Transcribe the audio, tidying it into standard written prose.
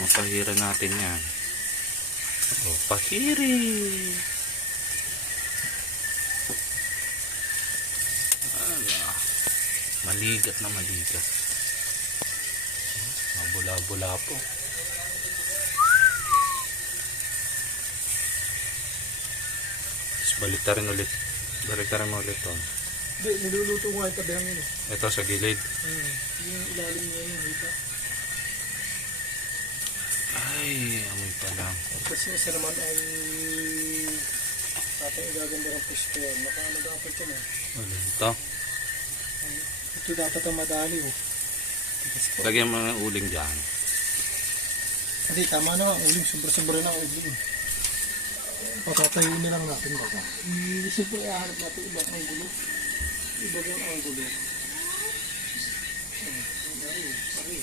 Mapahiran natin yan. O, pahiri. Maligat na maligat. Mabula-bula po. Tapos baliktarin ulit. Baliktarin mo ulit to. Hindi, niluluto ko ay tabihang yun eh. Ito sa gilid. Yung ilalim niya yung hita. Ay, amoy pa lang. Kasi isa naman ay ating igaganda ng pisto yan. Makaano dapat yun eh. Ano ito? Ito dapat ang madali oh. Lagyan mo ng uling dyan. Hindi, tama na ang uling. Sobra-sobra na ang uling. Patatayin na lang natin baka. Siyempre ihahanap natin ibang anggulo. Ibang anggulo. Pare,